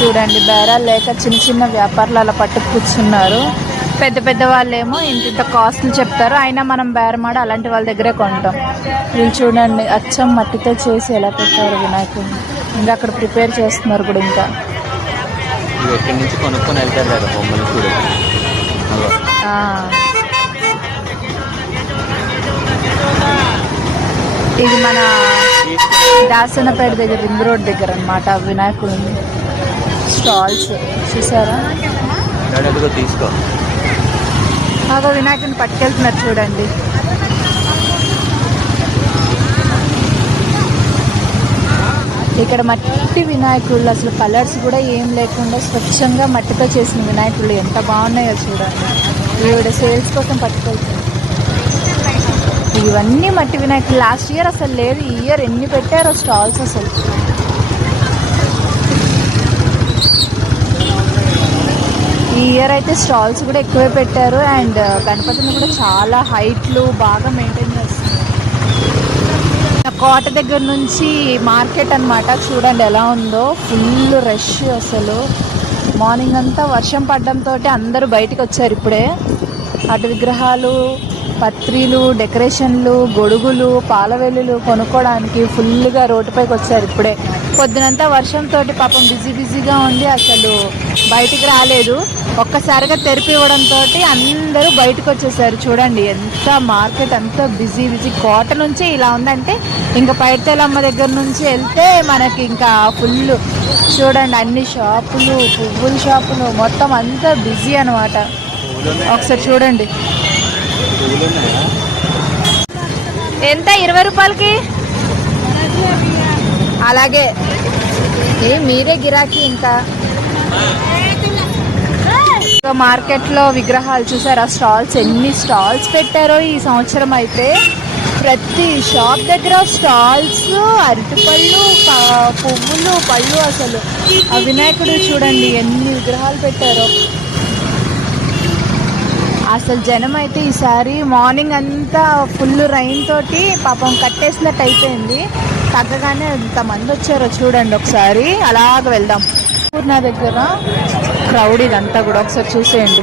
చూడండి బేరాలు లేక చిన్న చిన్న వ్యాపారులు అలా పట్టుకు కూర్చున్నారు. పెద్ద పెద్ద వాళ్ళేమో ఇంత కాస్ట్లు చెప్తారు, అయినా మనం బేరమాడ అలాంటి వాళ్ళ దగ్గరే కొంటాం. వీళ్ళు చూడండి అచ్చం మట్టితో చేసి ఎలా పెట్టారు వినాయకుడిని. ఇంకా అక్కడ ప్రిపేర్ చేస్తున్నారు కూడా. ఇంకా ఎక్కడి నుంచి కొనుక్కొని వెళ్తారు కదా బొమ్మలు చూడు. ఇది మన దాసనపేట దగ్గర రింగ్ రోడ్ దగ్గర అన్నమాట వినాయకుడి స్టాల్స్ చూసారా. తీసుకో బాగా వినాయకుడిని పట్టుకెళ్తున్నారు చూడండి. ఇక్కడ మట్టి వినాయకుళ్ళు, అసలు కలర్స్ కూడా ఏం లేకుండా స్వచ్ఛంగా మట్టితో చేసిన వినాయకుళ్ళు ఎంత బాగున్నాయో చూడండి. ఈవిడ సేల్స్ కోసం పట్టుకెళ్తుంది. ఇవన్నీ మట్టి వినాయకులు. లాస్ట్ ఇయర్ అసలు లేదు, ఈ ఇయర్ ఎన్ని పెట్టారో స్టాల్స్ అసలు. ఈ ఇయర్ అయితే స్టాల్స్ కూడా ఎక్కువే పెట్టారు. అండ్ గణపతిని కూడా చాలా హైట్లు బాగా మెయింటైన్ చేస్తున్నారు. కోట దగ్గర నుంచి మార్కెట్ అన్నమాట, చూడండి ఎలా ఉందో. ఫుల్ రష్ అసలు. మార్నింగ్ అంతా వర్షం పడడంతో అందరూ బయటకు వచ్చారు ఇప్పుడే. అటు విగ్రహాలు, పత్రిలు, డెకరేషన్లు, గొడుగులు, పాలవెల్లులు కొనుక్కోవడానికి ఫుల్గా రోడ్డుపైకి వచ్చారు ఇప్పుడే. పొద్దునంతా వర్షంతో పాపం బిజీగా ఉండి అసలు బయటికి రాలేదు. ఒక్కసారిగా తెరిపి ఇవ్వడంతో అందరూ బయటకు వచ్చేసారు. చూడండి ఎంత మార్కెట్ అంత బిజీ. కోట నుంచి ఇలా ఉందంటే ఇంకా పైడితేలమ్మ దగ్గర నుంచి వెళ్తే మనకి ఇంకా ఫుల్ చూడండి అన్ని షాపులు, పువ్వుల షాపులు మొత్తం అంతా బిజీ అనమాట. ఒకసారి చూడండి. ఎంత 20 రూపాయలకి? అలాగే మీరే గిరాకీ. ఇంకా మార్కెట్లో విగ్రహాలు చూసారా, స్టాల్స్ ఎన్ని స్టాల్స్ పెట్టారో ఈ సంవత్సరం అయితే. ప్రతి షాప్ దగ్గర స్టాల్స్, అరటిపళ్ళు, పువ్వులు, పళ్ళు. అసలు ఆ వినాయకుడు చూడండి ఎన్ని విగ్రహాలు పెట్టారో. అసలు జనం అయితే ఈసారి మార్నింగ్ అంతా ఫుల్ రైన్ తోటి పాపం కట్టేసినట్టు అయిపోయింది. తగ్గగానే ఎంతమంది వచ్చారో చూడండి. ఒకసారి అలాగ వెళ్దాం. పూర్ణ దగ్గర క్రౌడ్ ఇదంతా కూడా ఒకసారి చూసేయండి.